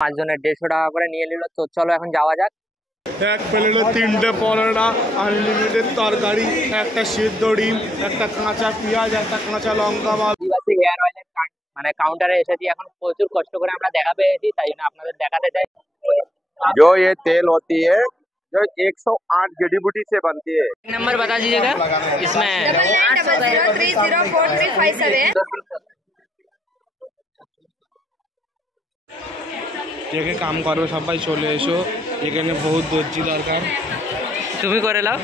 5 জনের 150 টাকা করে নিয়ে নিল। তো চলো এখন যাওয়া যাক। এক প্লেটে 3টে পরোটা, আনলিমিটেড তরকারি, একটা সিদ্ধ ডিম, একটা কাঁচা পেঁয়াজ, একটা কাঁচা লঙ্কা। হেয়ার অয়েলের মানে কাউন্টারে এসেছি, এখন প্রচুর কষ্ট করে আমরা দেখা পেয়েছি, তাই জন্য আপনাদের দেখাতে চাই। जो ये तेल होती है जो 108 जड़ी बूटी से बनती है। नंबर बता दीजिएगा इसमें। 9900304357। যে কাম করবে সবাই চলে এসো, এখানে বহুত দর্জি দরকার। তুমি করে লাও।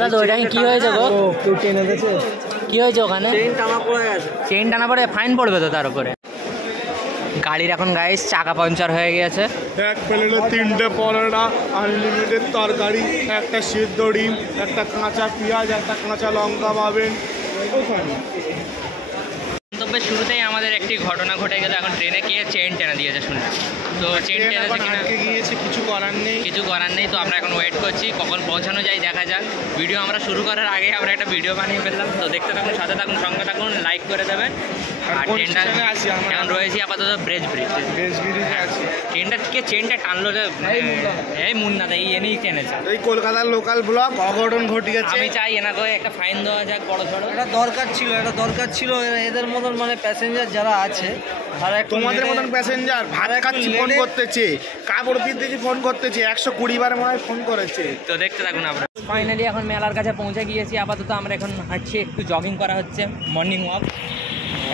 দাদা ওইটা কি হয়েছে গো? কেউ টেনে দিয়েছে? কি হয়েছে ওখানে? চেইন টানা পড়ে ফাইন পড়বে তো তার উপরে। গাড়ির এখন গাইস চাকা পাংচার হয়ে গেছে। এক প্লেটে 3টে পরোটা, আনলিমিটেড তরকারি, একটা সিদ্ধ ডিম, একটা কাঁচা পেঁয়াজ, একটা কাঁচা লঙ্কা পাবেন। গন্তব্যের শুরুতেই আমাদের একটি ঘটনা ঘটে গেল। এখন ট্রেনে গিয়ে চেইন টেনে দিয়েছে শুনলাম। তো চেইন টেনেছে কিনা গিয়েছে, কিছু করার নেই। তো আমরা এখন ওয়েট করছি কখন পৌঁছানো যায়, দেখা যাক। ভিডিও আমরা শুরু করার আগে আমরা একটা ভিডিও বানিয়ে ফেললাম। তো দেখতে থাকুন, সাথে থাকুন, সঙ্গে থাকুন, লাইক করে দেবেন। আর ট্রেনটা এখন রয়েছি আপাতত ব্রিজে আছি। ট্রেনটাকে চেইনটা টানলো এই মুন্না এই এনেই টেনেছে। এই কলকাতার লোকাল ব্লগ অঘটন ঘটিয়েছে। আমি চাই এনাকে একটা ফাইন দেওয়া যাক বড় সড়ো। এটা দরকার ছিল এদের মতন মানে প্যাসেঞ্জার যারা আছে তারা তোমাদের মতন প্যাসেঞ্জার ভাত খাচ্ছি ফোন করতেছে, কাপড় পিনতেছি ফোন করতেছে, 120 বার মনে হয় ফোন করেছে। তো দেখতে থাকুন। আমরা ফাইনালি এখন মেলার কাছে পৌঁছে গিয়েছি। আপাতত আমরা এখন হাঁটছি, একটু জগিং করা হচ্ছে, মর্নিং ওয়াক।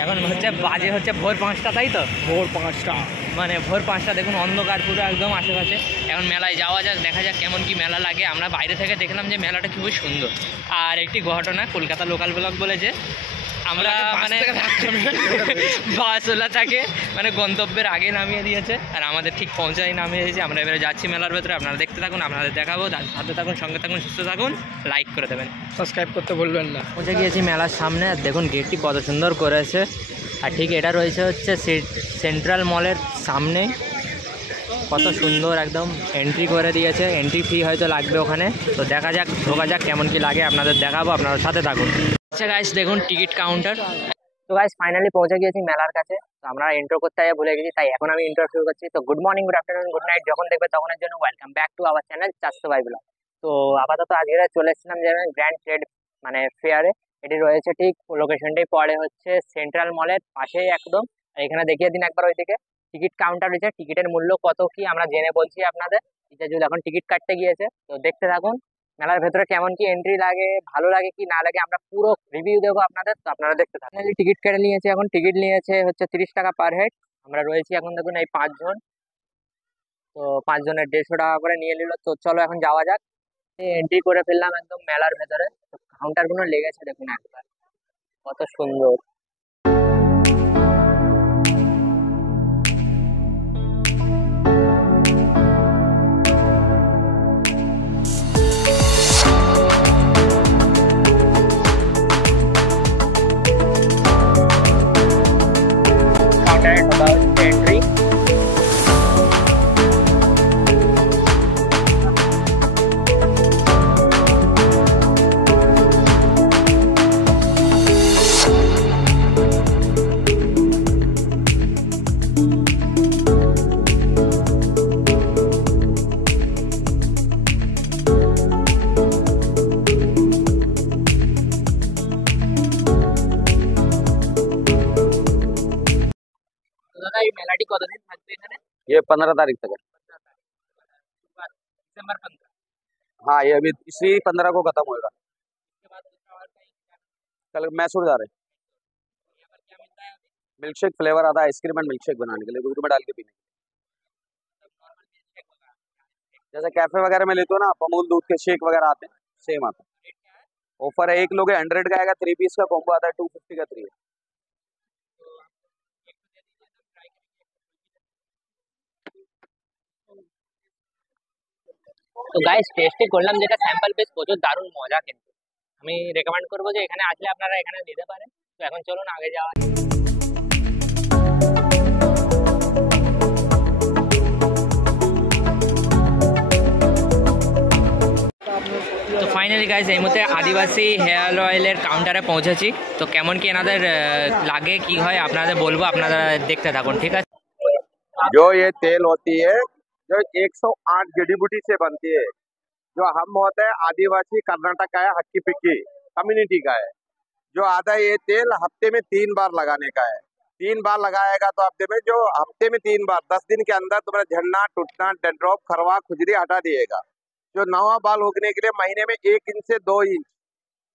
এখন বাজে হচ্ছে ভোর 5টা, তাই তো? ভোর 5টা, মানে ভোর 5টা। দেখুন অন্ধকার পুরো একদম আশেপাশে। এখন মেলায় যাওয়া যাক, দেখা যাক কেমন কি মেলা লাগে। আমরা বাইরে থেকে দেখলাম যে মেলাটা খুবই সুন্দর। আর একটি ঘটনা, কলকাতা লোকাল ব্লগ বলেছে আমরা মানে বাসওয়ালা থাকে মানে গন্তব্যের আগে নামিয়ে দিয়েছে, আর আমাদের ঠিক পৌঁছাই নামিয়ে দিয়েছে। আমরা এবারে যাচ্ছি মেলার ভেতরে। আপনারা দেখতে থাকুন, আপনাদের দেখাবো। সাথে থাকুন, সঙ্গে থাকুন, সুস্থ থাকুন, লাইক করে দেবেন, সাবস্ক্রাইব করতে ভুলবেন না। পৌঁছে গিয়েছি মেলার সামনে। দেখুন গেটটি কত সুন্দর করেছে। আর ঠিক এটা রয়েছে হচ্ছে সেন্ট্রাল মলের সামনে। কত সুন্দর একদম এন্ট্রি করে দিয়েছে। এন্ট্রি ফি হয়তো লাগবে ওখানে। তো দেখা যাক, ঢোকা যাক, কেমন কি লাগে আপনাদের দেখাবো, আপনারা সাথে থাকুন। আচ্ছা গাইস, দেখুন টিকিট কাউন্টার। তো গাইস ফাইনালি পৌঁছে গিয়েছি মেলার কাছে। তো আমরা ইন্ট্রো করতে ভুলে গেছি, তাই এখন আমি ইন্ট্রো শুরু করছি। তো good morning, good afternoon, good night, যখন দেখবে তখনের জন্য welcome back to our channel 400 by blog. তো আপাতত আজকে চলে এসেছিলাম যে গ্র্যান্ড ট্রেড মানে ফেয়ারে। এটি রয়েছে ঠিক লোকেশনটাই পড়ে হচ্ছে সেন্ট্রাল মলের পাশেই একদম। আর এখানে দেখিয়ে দিন একবার ওইদিকে টিকিট কাউন্টার রয়েছে। টিকিটের মূল্য কত কি আমরা জেনে বলছি আপনাদের। যদি এখন টিকিট কাটতে গিয়েছে, তো দেখতে থাকুন মেলার ভেতরে কেমন কি এন্ট্রি লাগে, ভালো লাগে কি না লাগে, আমরা পুরো রিভিউ দেবো আপনাদের। তো আপনারা দেখতে থাকুন। টিকিট কেটে নিয়েছে। এখন টিকিট নিয়েছে হচ্ছে 30 টাকা পার হেড। আমরা রয়েছি এখন দেখুন এই 5 জন। তো 5 জনের 150 টাকা করে নিয়ে নিল। তো চলো এখন যাওয়া যাক। এন্ট্রি করে ফেললাম একদম মেলার ভেতরে। তো কাউন্টার গুলো লেগেছে দেখুন একবার, কত সুন্দর। এন্ট্রি মেলাটি কতদিন থাকবে এখানে? ये 15 तारीख तक है। दिसंबर 15। हाँ, ये अभी इसी 15 को खत्म होगा। कल मैसूर जा रहे हैं। मिल्क शेक फ्लेवर आता है, आइसक्रीम एंड मिल्क शेक बनाने के लिए, दूध में डाल के पीने। जैसे कैफे वगैरह में लेते हो ना, अमूल दूध के शेक वगैरह आते हैं, सेम आता है। ऑफर है, 1 लोगे 100 का आएगा, 3 पीस का कॉम्बो आता है, 250 का 3 है। তো গাইস টেস্টই করলাম, যেটা স্যাম্পল বেশ প্রচুর দারুণ মজা। কিন্তু আমি রেকমেন্ড করবো যে এখানে আসলে আপনারা এখানে নিতে পারেন। তো এখন চলুন আগে যাওয়া। তো ফাইনালি গাইজ এই মুহূর্তে আদিবাসী হেয়ার অয়েলের কাউন্টারে পৌঁছেছি। তো কেমন কি এনাদের লাগে কি হয় আপনাদের বলবো, আপনারা দেখতে থাকুন, ঠিক আছে। जो ये तेल होती है जो 108 जड़ी बूटी से बनती है, जो हम होता है आदिवासी कर्नाटक का है, हक्की पिक्की कम्युनिटी का है। जो आधा ये तेल हफ्ते में 3 बार लगाने का है। 3 बार लगाएगा तो हफ्ते में 3 बार 10 दिन के अंदर तुम्हारा झड़ना, टूटना, डेंड्रॉफ, खरवा, खुजली हटा दिएगा। जो नवा बाल उगने के लिए महीने में 1 इंच से 2 इंच,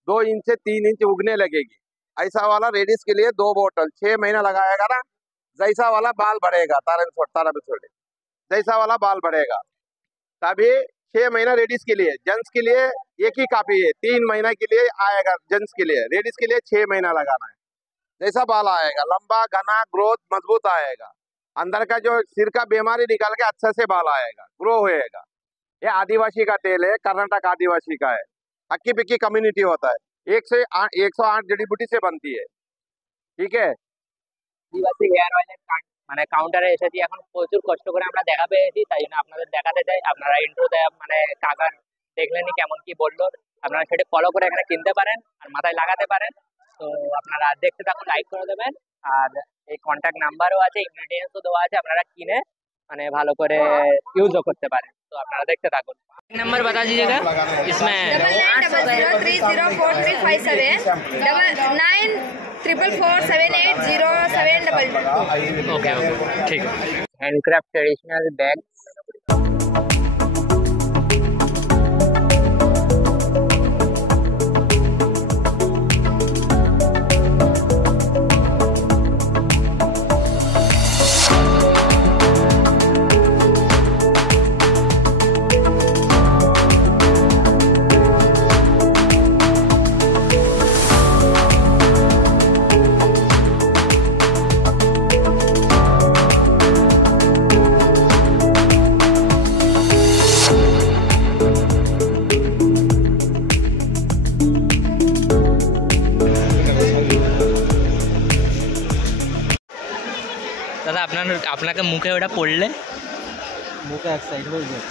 2 इंच से 3 इंच उगने लगेगी। ऐसा वाला लेडीज के लिए 2 बोतल 6 महीना लगाएगा ना, जैसा वाला बाल बढ़ेगा तारा छोटे जैसा वाला बाल बढ़ेगा। तभी 6 महीना लेडीज के लिए। जेंट्स के लिए एक ही काफी है, 3 महीना के लिए आएगा जेंट्स के लिए। लेडीज के लिए 6 महीना लगाना है। जैसा बाल आएगा लंबा घना ग्रोथ मजबूत आएगा, अंदर का जो सिर का बीमारी निकाल के अच्छा से बाल आएगा, ग्रो होएगा। ये आदिवासी का तेल है, कर्नाटक आदिवासी का है, हक्की पिक्की कम्युनिटी होता है। 108 जड़ी बूटी से बनती है, ठीक है। আদিবাসী হেয়ার অয়েলের মানে কাউন্টারে এসেছি, এখন প্রচুর কষ্ট করে আমরা দেখা পেয়েছি, তাই জন্য আপনাদের দেখাতে চাই। আপনারা ইন্ট্রোতে মানে কাকার দেখলেনি কেমন কি বললো, আপনারা সেটা ফলো করে এখানে কিনতে পারেন আর মাথায় লাগাতে পারেন। তো আপনারা দেখতে থাকুন, লাইক করে দেবেন। আর এই কন্ট্যাক্ট নাম্বারও আছে, ইনগ্রেডিয়েন্টসও দেওয়া আছে, আপনারা কিনে মানে ভালো করে ইউজও করতে পারেন। তো আপনারা দেখতে থাকুন। नंबर बता दीजिएगा इसमें। 9900304357 9944478072। ओके ओके ठीक है। Handcraft traditional bag. দাদা আপনাকে মুখে ওটা পড়লে মুখে এক সাইড হয়ে যাবে,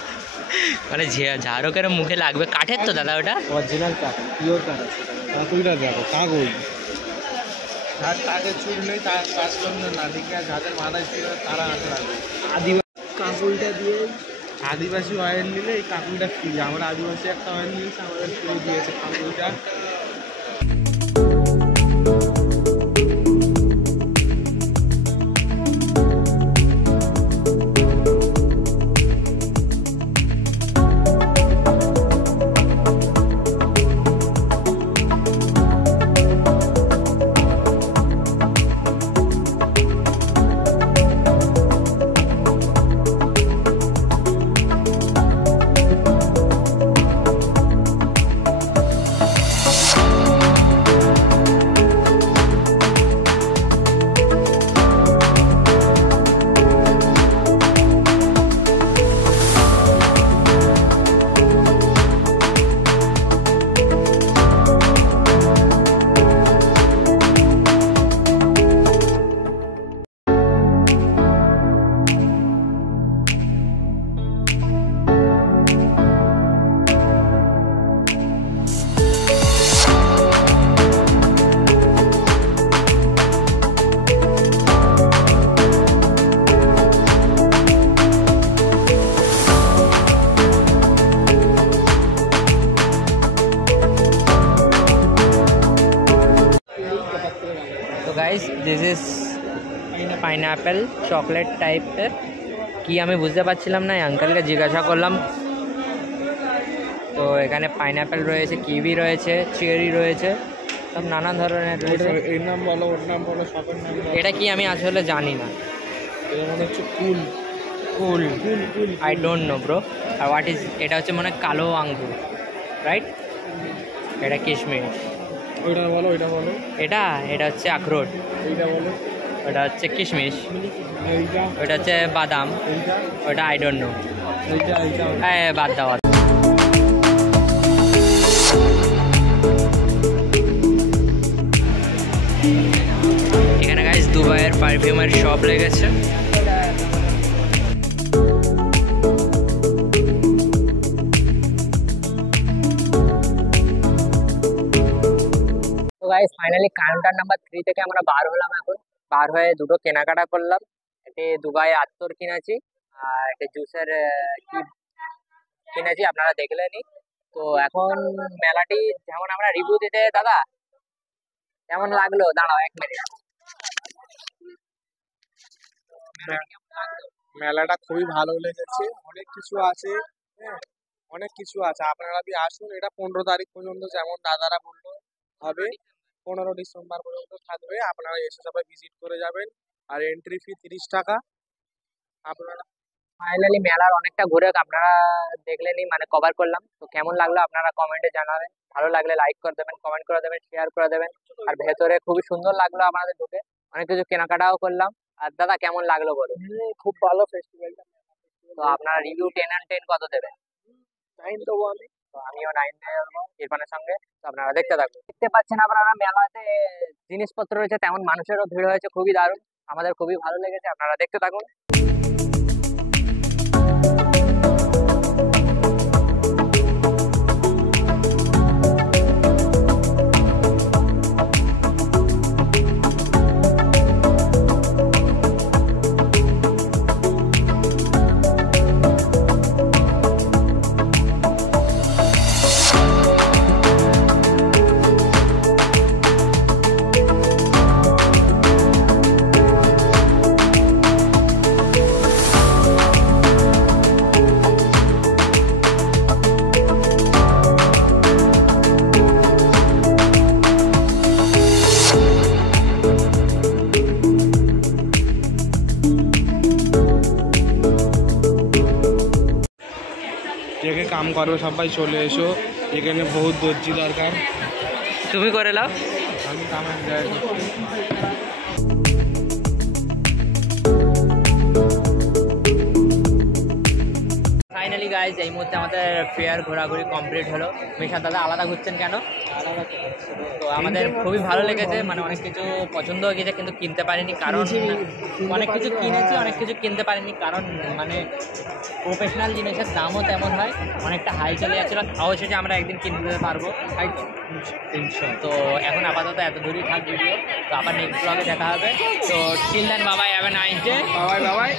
মানে ঝাড়কের মুখে লাগবে। কাঠের তো দাদা ওটা? অরিজিনাল কাঠ, পিওর কাঠ আছে। কাকুইটা দেখো, কাগজ যার তাদের চুল নেই তার কাজ করলে না, ঠিক আছে। যাদের মাথায় ছিল তারা হাতে লাগবে। কাকুইটা দিয়ে আদিবাসী অয়েল নিলে এই কাকুইটা ফ্রি। আমরা আদিবাসী একটা অয়েল নিয়েছি, আমাদের ফ্রি দিয়েছে কাকুইটা। Guys this is pineapple chocolate টাইপের। কি আমি বুঝতে পারছিলাম না, আঙ্কেলকে জিজ্ঞাসা করলাম। তো এখানে পাইনঅ্যাপেল রয়েছে, কিউই রয়েছে, চেরি রয়েছে, সব নানান ধরনের রয়েছে। এর নাম বলো, ওর নাম বলো, সবের নাম বলো। এটা কি আমি আসলে জানি না। এটা মনে হচ্ছে cool cool I don't know bro. আর হোয়াট ইজ, এটা হচ্ছে মনে হয় কালো আঙ্গুর, রাইট? এটা কিশমিশ। ওইটা বলো, ওইটা বলো। এটা হচ্ছে আখরোট। এইটা বলো। ওটা হচ্ছে কিশমিশ। এইটা। ওটা হচ্ছে বাদাম। এইটা। ওটা আই ডোন্ট নো। এইটা। হ্যাঁ বাদ দাও। এখানে গাইস দুবাইয়ের পারফিউমের শপ লেগেছে। গাইস ফাইনালি কাউন্টার নাম্বার 3 থেকে আমরা বার হলাম। এখন বার হয়ে দুটো কেনাকাটা করলাম। একটি দুবাই আতর কিনেছি আর একটা জুসের কি কিনেছি, আপনারা দেখলেনই। তো এখন মেলাটি যেমন আমরা রিভিউ দিতে, দাদা কেমন লাগলো? দাঁড়াও 1 মিনিট। মেলাটা খুবই ভালো লেগেছে, অনেক কিছু আছে, হ্যাঁ অনেক কিছু আছে। আপনারা भी আসুন, এটা 15 তারিখ পর্যন্ত যেমন দাদারা বললো হবে, 15 ডিসেম্বর পর্যন্ত থাকবে। আপনারা এসে সবাই ভিজিট করে যাবেন। আর এন্ট্রি ফি 30 টাকা। আপনারা ফাইনালি মেলার অনেকটা ঘুরে আপনারা দেখলেনই, মানে কভার করলাম। তো কেমন লাগলো আপনারা কমেন্টে জানাবেন। ভালো লাগলে লাইক করে দেবেন, কমেন্ট করে দেবেন, শেয়ার করে দেবেন। আর ভেতরে খুবই সুন্দর লাগলো আপনাদের ঢুকে, অনেক কিছু কেনাকাটাও করলাম। আর দাদা কেমন লাগলো বলুন? খুব ভালো ফেস্টিভ্যালটা। তো আপনারা রিভিউ 10 and 10 কত দেবেন? 9 দেবো আমি। তো আমিও 9 দিয়ে দেবো ইরফানের সঙ্গে। তো আপনারা দেখতে থাকুন। দেখতে পাচ্ছেন আপনারা মেলাতে জিনিসপত্র রয়েছে, তেমন মানুষেরও ভিড় হয়েছে, খুবই দারুণ। আমাদের খুবই ভালো লেগেছে, আপনারা দেখতে থাকুন। যে কাম করবে সবাই চলে এসো, এখানে বহুত দর্জি দরকার। তুমি করে নাও। আমি কামে যাই। ফাইনালি গাইজ এই মুহূর্তে আমাদের ফেয়ার ঘোরাঘুরি কমপ্লিট হলো। মিশা দাদা আলাদা ঘুরছেন কেন? তো আমাদের খুবই ভালো লেগেছে, মানে অনেক কিছু পছন্দ হয়ে গেছে কিন্তু কিনতে পারিনি, কারণ অনেক কিছু কিনেছি, অনেক কিছু কিনতে পারিনি, কারণ মানে প্রফেশনাল জিনিসের দামও তেমন হয়, অনেকটা হাই চলে যাচ্ছিলো। অবশেষে আমরা একদিন কিনতে পারবো, তাই তো। তো এখন আপাতত এত দূরই থাক ভিডিও, তো আবার নেক্সট ব্লগে দেখা হবে। তো টিল দেন বাবাই, হ্যাভ এ নাইস ডে। বাবাই বাবাই।